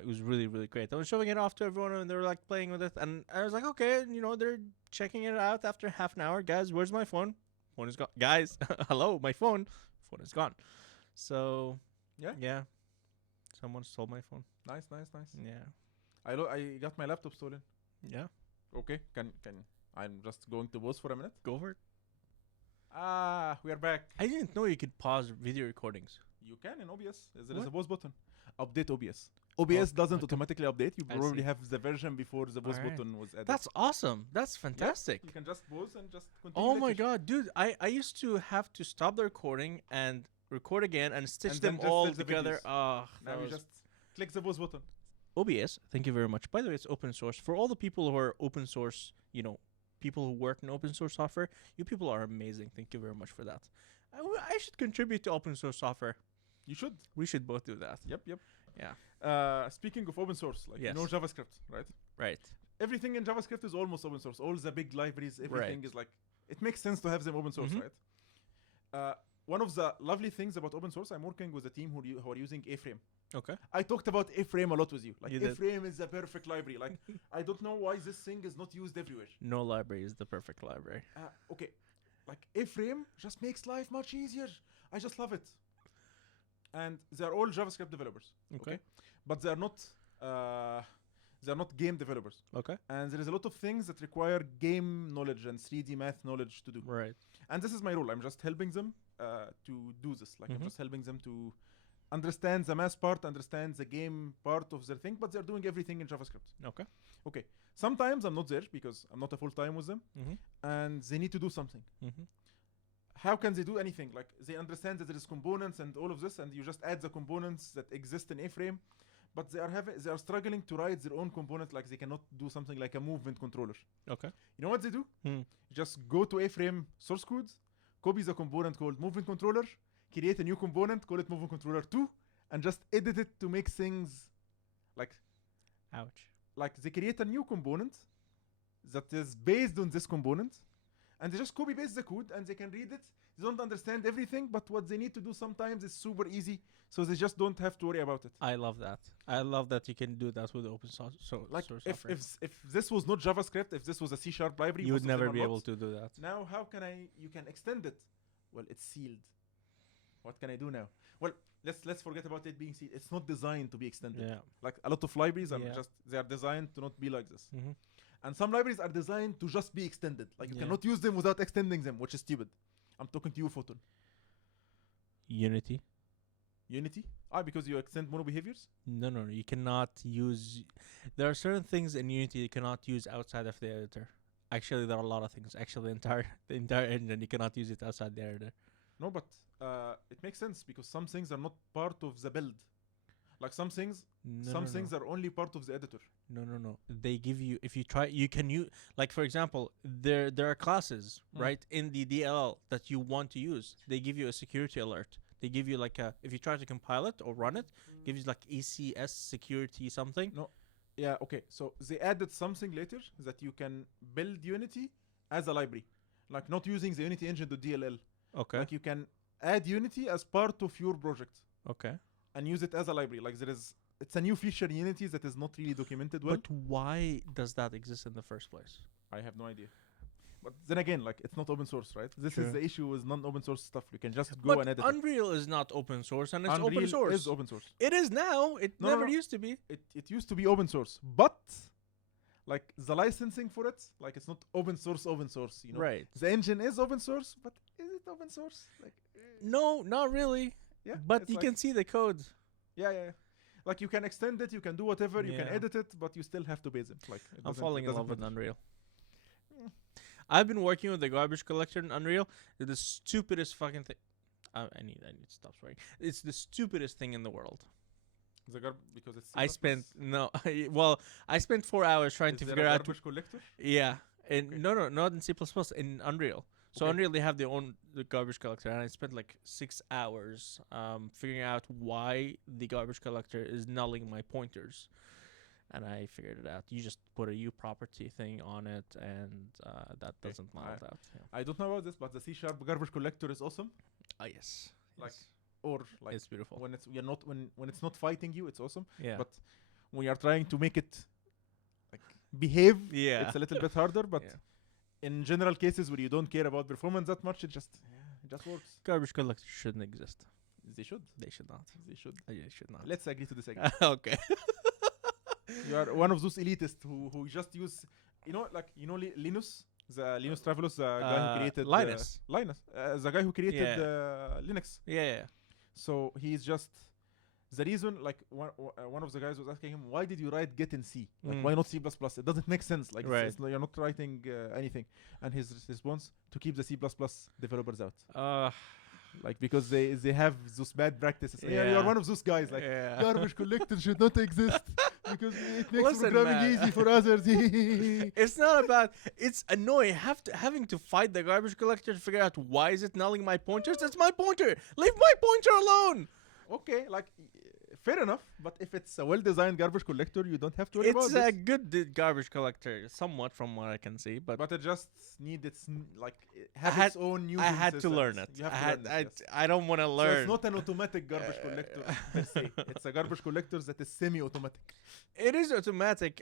It was really, really great. I was showing it off to everyone and they were like playing with it. And I was like, okay, they're checking it out after half an hour. Guys, where's my phone? Phone is gone. Guys, hello, my phone. Phone is gone. So, yeah. Someone stole my phone. Nice. Yeah. I got my laptop stolen. Yeah. Okay, can I'm just going to pause for a minute. Go for it. We are back. I didn't know you could pause video recordings. You can in OBS. There is What? a pause button. Update OBS. OBS doesn't okay. automatically update. You I probably see. have the version before the pause Alright. button was added. That's awesome. That's fantastic. You can just pause and just continue. Oh my later. god, dude. I used to have to stop the recording and record again and stitch And them then just all stitch the together. videos. Ah, Now you just click the pause button. OBS, thank you very much. By the way, it's open source. For all the people who are open source, people who work in open source software, you people are amazing. Thank you very much for that. I should contribute to open source software. You should. We should both do that. Yep. Yeah. Speaking of open source, like Yes. JavaScript, right? Right. Everything in JavaScript is almost open source. All the big libraries, everything Right. is like it makes sense to have them open source, Mhm. right? One of the lovely things about open source, I'm working with a team who are using A-Frame. Okay. I talked about A-Frame a lot with you. Like You did. A-Frame is the perfect library. Like I don't know why this thing is not used everywhere. No library is the perfect library. Okay, like A-Frame just makes life much easier. I just love it. And they're all JavaScript developers. Okay. But they're not game developers. Okay. And there is a lot of things that require game knowledge and 3D math knowledge to do. Right. And this is my role. I'm just helping them to do this. Like I'm Mhm. just helping them to understand the math part, understand the game part of their thing, but they're doing everything in JavaScript. Okay. Okay. Sometimes I'm not there because I'm not a full time with them, Mm-hmm. and they need to do something. Mm-hmm. How can they do anything? Like they understand that there is components and all of this, and you just add the components that exist in A-Frame, but they are struggling to write their own component. Like they cannot do something like a movement controller. Okay. You know what they do? Hmm. Just go to A-Frame source code, copy the component called movement controller, create a new component, call it movement controller 2, and just edit it to make things like Ouch. they create a new component that is based on this component, and they just copy paste the code and they can read it. They don't understand everything, but what they need to do sometimes is super easy, so they just don't have to worry about it. I love that. I love that you can do that with open source. Like source if software. if this was not JavaScript, if this was a C# library, You most would of them never are be not. able to do that. Now how can you can extend it? Well, it's sealed. What can I do now? Well, let's forget about it being sealed. It's not designed to be extended. Yeah. Like a lot of libraries are Yeah. they are designed to not be like this. Mm-hmm. And some libraries are designed to just be extended. Like you Yeah. cannot use them without extending them, which is stupid. I'm talking to you, Photon. Unity. Unity? Because you extend mono behaviors? No. You cannot use. There are certain things in Unity you cannot use outside of the editor. Actually, there are a lot of things. Actually, the entire engine you cannot use it outside the editor. No, but it makes sense because some things are not part of the build. Like some things are only part of the editor. No. They give you, if you try, you can use, like for example, there are classes right in the DLL that you want to use. They give you a security alert. They give you like if you try to compile it or run it, gives you like ECS security something. No, yeah, okay. So they added something later that you can build Unity as a library, like not using the Unity engine.dll. Okay. Like you can add Unity as part of your project. Okay. And use it as a library. Like it's a new feature in Unity that is not really documented well. But why does that exist in the first place? I have no idea. But then again, like it's not open source, right? This is the issue with non-open source stuff. You can just go and edit Unreal is not open source, and it's Unreal open source. is open source. It is now. It No, never no. used to be. It used to be open source, but like the licensing for it, like it's not open source. You know, Right. the engine is open source, but is it open source? Like, No, not really. yeah, But it's you like- can see the code. yeah. Like you can extend it, you can do whatever, you can Yeah. edit it, but you still have to base it. Like it I'm doesn't- falling it in doesn't love with matter. Unreal. Mm. I've been working with the garbage collector in Unreal. It's the stupidest fucking thing. I need to stop swearing. It's the stupidest thing in the world. Because it's I C++. spent I spent 4 hours trying Is to there figure a out. garbage collector? Yeah, and Okay. no, not in C++, in Unreal. So Okay. Unreal, they have their own the garbage collector, and I spent like 6 hours figuring out why the garbage collector is nulling my pointers, and I figured it out. You just put a U property thing on it, and that Okay. doesn't null that. Yeah. I don't know about this, but the C# garbage collector is awesome. Oh yes, Like, yes. Or like It's beautiful. when it's not fighting you, it's awesome. Yeah, But when you're trying to make it like behave, yeah, it's a little bit harder. But yeah. in general cases where you don't care about performance that much, it just works. Garbage collector shouldn't exist. They should. They should not. They should. They should not. Let's agree to disagree. Okay. You are one of those elitists who just use, Linus, the Linus Travelus, the guy who created Linus. the guy who created Yeah. Linux. Yeah. So he's just the reason. Like one of the guys was asking him, why did you write get in C? Like why not C++? It doesn't make sense. Like Right. you're not writing anything. And his response, to keep the C++ developers out. Like because they have those bad practices. Yeah, Yeah. you're one of those guys. Like yeah. garbage collector should not exist because it makes Listen, programming man. easy for others. It's not about. It's annoying. Having to fight the garbage collector to figure out why is it nulling my pointers. That's my pointer. Leave my pointer alone. Okay, like fair enough. But if it's a well-designed garbage collector, you don't have to worry about It's this. a good garbage collector, somewhat from what I can see, but But it just need its had- its own I had to nuances learn and it. You have I to had. learn it, yes. I don't want to So learn. it's not an automatic garbage collector per se. It's a garbage collector that is semi-automatic. It is automatic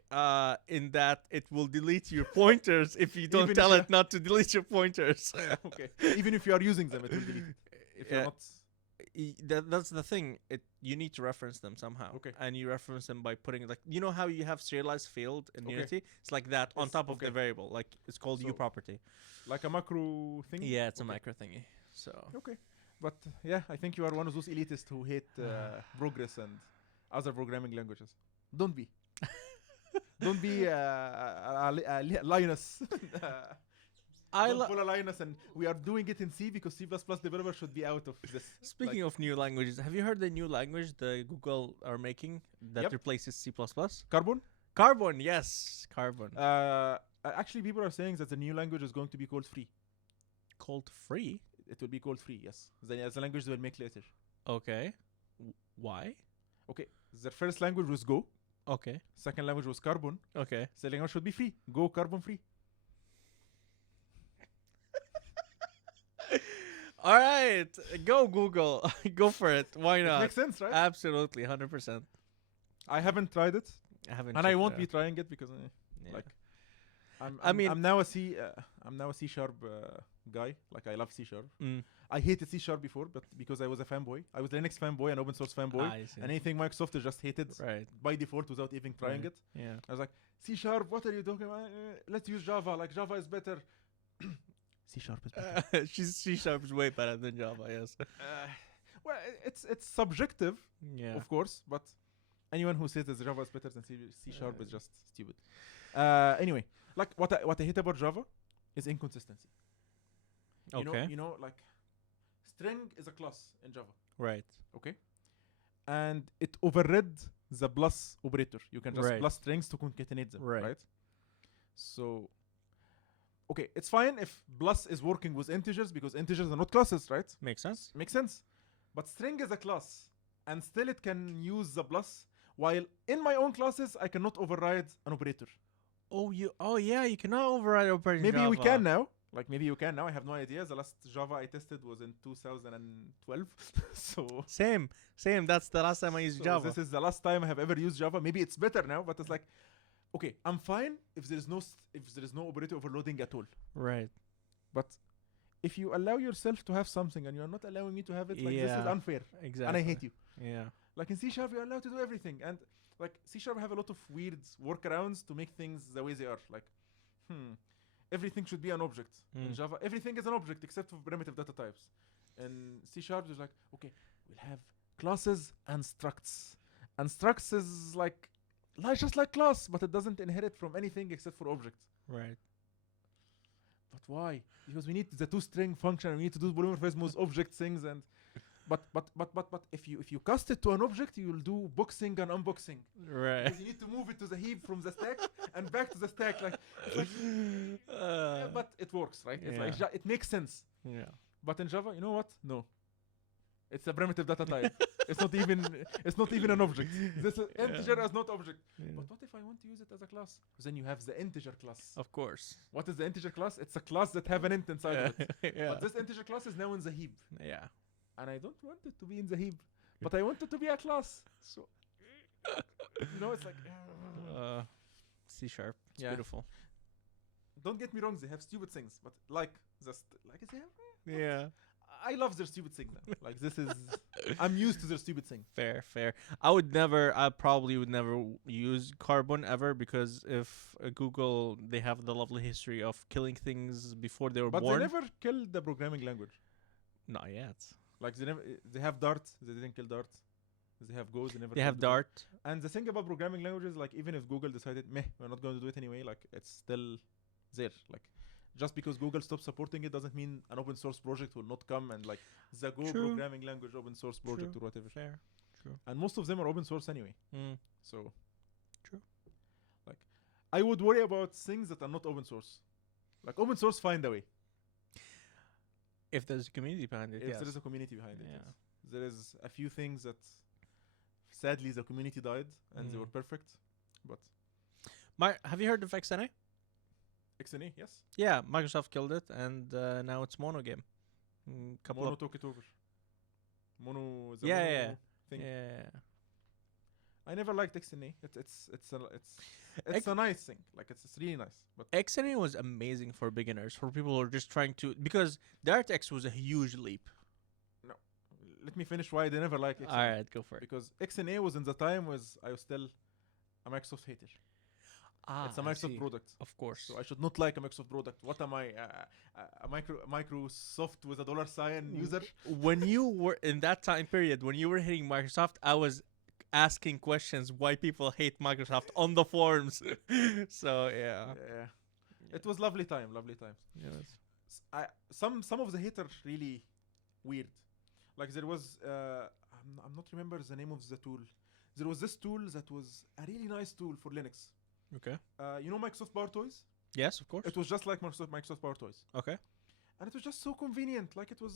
in that it will delete your pointers if you don't Even if tell you- it not to delete your pointers. Okay. Even if you are using them, it will delete it. If Yeah. you're not. That's the thing. You need to reference them somehow. Okay. And you reference them by putting how you have serialized field in Okay. Unity? It's like that on It's- top of the okay. variable. Like it's called U So- property. Like a macro thing? Yeah, it's a Okay. micro thingy. So Okay. But yeah, I think you are one of those elitists who hate progress and other programming languages. Don't be. Don't be Linus. Don't pull a Linus, and we are doing it in C because C++ developers should be out of this. Speaking of new languages, have you heard the new language the Google are making that Yep. replaces C++? Carbon. Carbon, yes, Carbon. Actually, people are saying that the new language is going to be called free. Called free. It will be called free. Yes, the language they will make later. Okay. Why? Okay, their first language was Go. Okay. Second language was Carbon. Okay. Third language should be free. Go Carbon free. All right. Go Google. Go for it. Why It not? makes sense, right? Absolutely, 100%. I haven't tried it, I haven't. and I checked won't it be out. trying it because Yeah. like I mean- I'm now a C sharp guy. Like I love C sharp. Mm. I hated C sharp before, but because I was a fanboy, I was Linux fanboy and open source fanboy, I see. and anything Microsoft is just hated Right. by default without even trying Right. it. Yeah. I was like, C sharp, what are you talking about? Let's use Java. Like Java is better. C sharp is better. C sharp is way better than Java. Yes. Well, it's subjective, Yeah. of course, but anyone who says that Java is better than C sharp is just stupid. Anyway, like what I hate about Java is inconsistency. Okay. You know, like string is a class in Java, Right. okay? And it overrid the plus operator. You can just Right. plus strings to concatenate them, Right. right? So, okay, it's fine if plus is working with integers because integers are not classes, right? Makes sense. Makes sense. But string is a class, and still it can use the plus, while in my own classes I cannot override an operator. Oh yeah. You cannot override operating. Maybe we Java. can now. Like maybe you can now. I have no idea. The last Java I tested was in 2012. so Same. That's the last time I used so Java. this is the last time I have ever used Java. Maybe it's better now, but it's like, okay, I'm fine if there is no operator overloading at all. Right. But if you allow yourself to have something and you're not allowing me to have it, like this is Yeah. unfair, Exactly. and I hate you. Yeah. Like in C sharp, you're allowed to do everything, and like C sharp have a lot of weird workarounds to make things the way they are. Like, everything should be an object. In Mm. Java, everything is an object except for primitive data types. In C sharp, there's like, okay, we'll have classes and structs. And structs is like just like class, but it doesn't inherit from anything except for object. Right. But why? Because we need the toString function, and we need to do polymorphism with object things, and but if you cast it to an object, you'll do boxing and unboxing. Right. Because you need to move it to the heap from the stack and back to the stack. Like, it's like yeah, but it works, right? It's like yeah. it makes sense. Yeah. But in Java, you know what? No, it's a primitive data type. it's not even an object. This is integer as not object. But what if I want to use it as a class? Then you have the integer class. Of course. What is the integer class? It's a class that have an int inside of it. Yeah. But this integer class is now in the heap, Yeah. and I don't want it to be in the heap. But I want it to be a class. So it's like. C sharp. It's Yeah. beautiful. Don't get me wrong, they have stupid things, but like they have. Yeah. I love their stupid thing now. Like this is, I'm used to their stupid thing. Fair. I probably would never use Carbon ever because if Google, they have the lovely history of killing things before they were But born. they never killed the programming language. Not yet. Like they have Dart. They didn't kill Dart. They have Go. They never. They have killed Go. Dart. And the thing about programming languages, like even if Google decided, meh, we're not going to do it anyway, like it's still there. Like just because Google stops supporting it doesn't mean an open source project will not come, and like the Go True. programming language open source project True. or whatever. Fair. True. And most of them are open source anyway. Mm. So True. Like I would worry about things that are not open source. Like open source, find a way. If there's a community behind it, If yes. there is a community behind it. Yeah. Yes. There is a few things that sadly the community died and they were perfect. But Have you heard of XNA? XNA, yes. Yeah, Microsoft killed it, and now it's Mono game. Mono took it over. Mono the Yeah, Mono yeah. thing. Yeah. I never liked XNA. It's a nice thing. Like it's really nice. But XNA was amazing for beginners, for people who are just trying to, because DirectX was a huge leap. let me finish why I never liked XNA. All right, go for it. Because XNA was in the time I was still a Microsoft hater. It's a I Microsoft see. product. Of course. So I should not like a Microsoft product. What am I? A Microsoft with a $sign user? When you were in that time period, when you were hitting Microsoft, I was asking questions why people hate Microsoft on the forums. So yeah. Yeah. It was lovely time. Yes. Some of the haters really weird. Like there was I'm not remember the name of the tool. There was this tool that was a really nice tool for Linux. Okay. You know Microsoft Power Toys? Yes, of course. It was just like Microsoft Power Toys. Okay. And it was just so convenient. Like it was,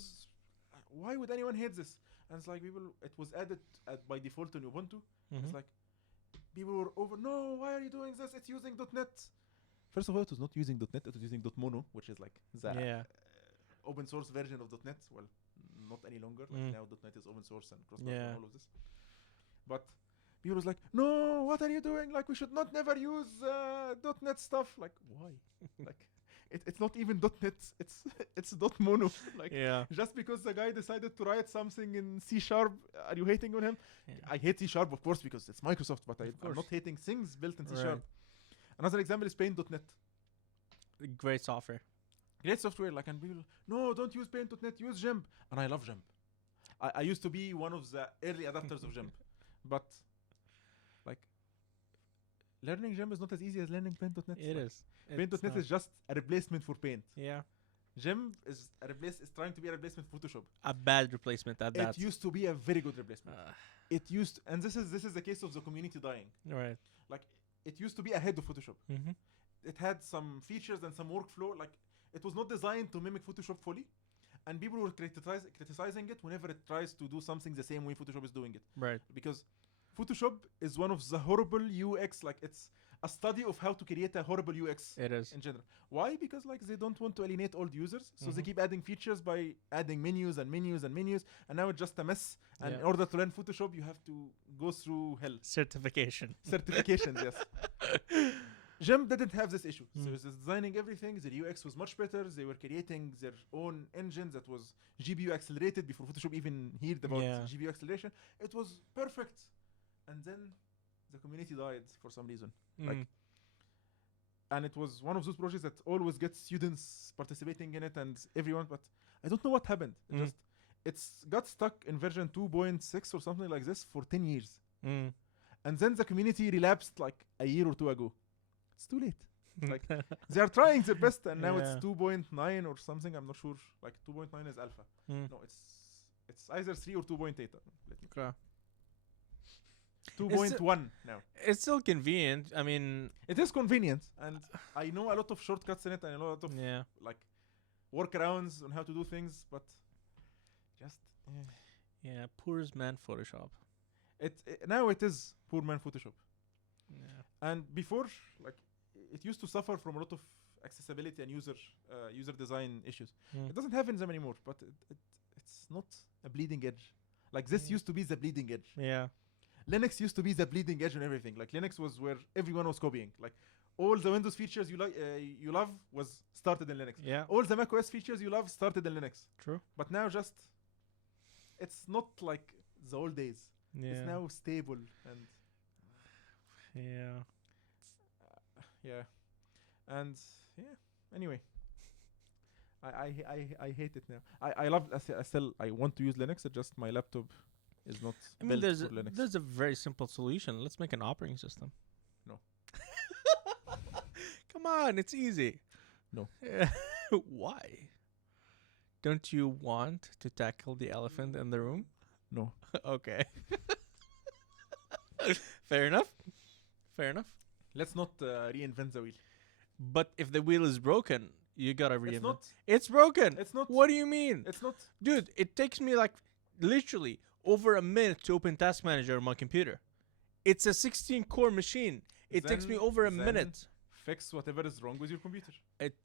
why would anyone hate this? And it's like it was added by default in Ubuntu. Mhm. It's like, people were over. No, why are you doing this? It's using .NET. First of all, it was not using .NET. It was using .mono, which is like the Yeah. open source version of .NET. Well, not any longer. Like now, .NET is open source and cross-platform Yeah. and all of this. But people was like, no, what are you doing? Like, we should not never use .NET stuff. Like, why? Like, it's not even .NET. It's .mono. Like, Yeah. just because the guy decided to write something in C#, are you hating on him? Yeah. I hate C#, of course, because it's Microsoft, but I'm course. not hating things built in C#. Right. Another example is Paint.NET. Great software. Great software, like, and people, no, don't use Paint.NET, use GEMP. And I love GEMP. I used to be one of the early adapters of GEMP. But, like, learning GEMP is not as easy as learning Paint.NET. It like, is. Paint.NET is just a replacement for Paint. Yeah. GEMP is trying to be a replacement for Photoshop. A bad replacement at that. It used to be a very good replacement. Uh, It used, and this is the case of the community dying. right. Like, it used to be ahead of Photoshop. Mm-hmm. It had some features and some workflow. Like, it was not designed to mimic Photoshop fully, and people were criticizing it whenever it tries to do something the same way Photoshop is doing it. Right. Because Photoshop is one of the horrible UX. Like, it's a study of how to create a horrible UX It is. in general. Why? Because like they don't want to alienate old users, so they Mhm. keep adding features by adding menus and menus and menus, and now it's just a mess. And Yeah. in order to learn Photoshop, you have to go through hell. Certification. Certifications, yes. GEM didn't have this issue. So Mm. it was designing everything. Their UX was much better. They were creating their own engine that was GPU accelerated before Photoshop even heard about Yeah. GPU acceleration. It was perfect. And then the community died for some reason. Like, Mm. and it was one of those projects that always gets students participating in it and everyone, but I don't know what happened. Mm. It's got stuck in version 2.6 or something like this for 10 years. Mm. And then the community relapsed like a year or two ago. It's too late. Like, they are trying their best, and now Yeah. it's 2.9 or something. I'm not sure. Like 2.9 is alpha. Mm. No, it's either 3 or 2.8. Let me. Okay. 2.1 now. It's still convenient. I mean, It is convenient, and I know a lot of shortcuts in it, and I know a lot of yeah. like workarounds on how to do things, but just Yeah. Poor's man Photoshop. now it is poor man Photoshop. Yeah. And before, like, it used to suffer from a lot of accessibility and user design issues. Mm. It doesn't have them anymore, but it's not a bleeding edge. Like, this Yeah. used to be the bleeding edge. Yeah. Linux used to be the bleeding edge on everything. Like, Linux was where everyone was copying. Like, all the Windows features you love was started in Linux. Yeah. All the macOS features you love started in Linux. True. But now just, it's not like the old days. Yeah. It's now stable and Yeah. yeah, and yeah. Anyway, I hate it now. I love. I still I want to use Linux. It's just my laptop is not I mean, built for Linux. there's a very simple solution. Let's make an operating system. No. Come on, it's easy. No. Why? Don't you want to tackle the elephant in the room? No. Okay. Fair enough. Fair enough. Let's not reinvent the wheel. But if the wheel is broken, you gotta reinvent. It's not. It's broken. It's not. What do you mean? It's not. Dude, it takes me like literally over a minute to open Task Manager on my computer. It's a 16-core machine. It takes me Then- over a then minute. Fix whatever is wrong with your computer.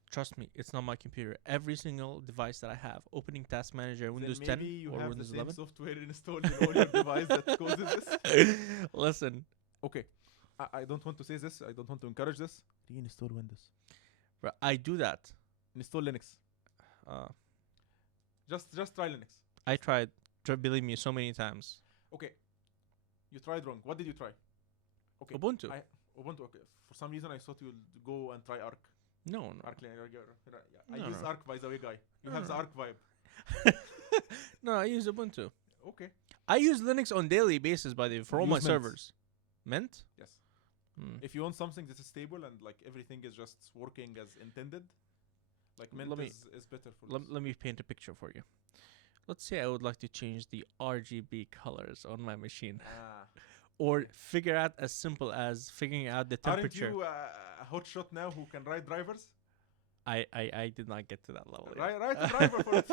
Trust me, it's not my computer. Every single device that I have, opening Task Manager, Windows then 10 maybe you or have Windows the same 11. software installed in all your device that causes this. Listen, Okay, I don't want to say this. I don't want to encourage this. Reinstall Windows. bro, I do that. Install Linux. Uh, Just try Linux. I tried, believe me, so many times. Okay. You tried wrong. What did you try? Okay. Ubuntu. Ubuntu. Okay. For some reason, I thought you'd go and try Arc. No. Arc. I No, use no. Arc, by the way, guy. You No, have the no. Arc vibe. No, I use Ubuntu. Okay. I use Linux on daily basis, by the way, for all my Use Mint. servers. Mint? Yes. Mm. If you want something that is stable and like everything is just working as intended, like Mint Let me- is better for this. Let me paint a picture for you. Let's say I would like to change the RGB colors on my machine, Ah. or figure out as simple as figuring out the Aren't temperature. you a hotshot now who can write drivers? I did not get to that level yet. Write a driver for it.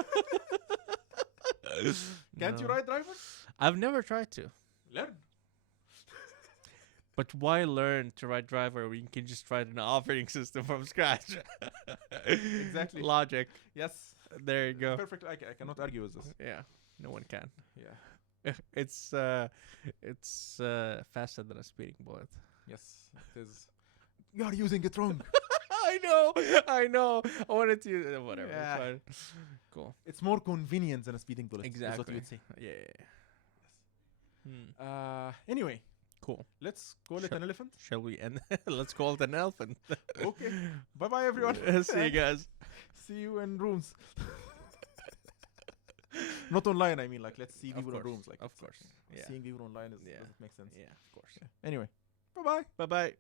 Can't you No. write drivers? I've never tried to. Learn. But why learn to ride driver when you can just write an operating system from scratch? Exactly. Logic. Yes. There you go. Perfect. I cannot argue with this. Yeah. No one can. Yeah. It's faster than a speeding bullet. Yes. It is. You are using it wrong. I know. I wanted to whatever. Yeah. Fine. Cool. It's more convenient than a speeding bullet. Exactly. Is what you would say. Yeah. Yes. Anyway, Cool. let's call it an elephant. Shall we end? Let's call it an elephant. Okay. Bye bye, everyone. See you guys. See you in rooms. Not online, I mean, like, let's see people in rooms. Like, Of course. Yeah. seeing people online doesn't make sense. Yeah, of course. Anyway, bye bye. Bye bye.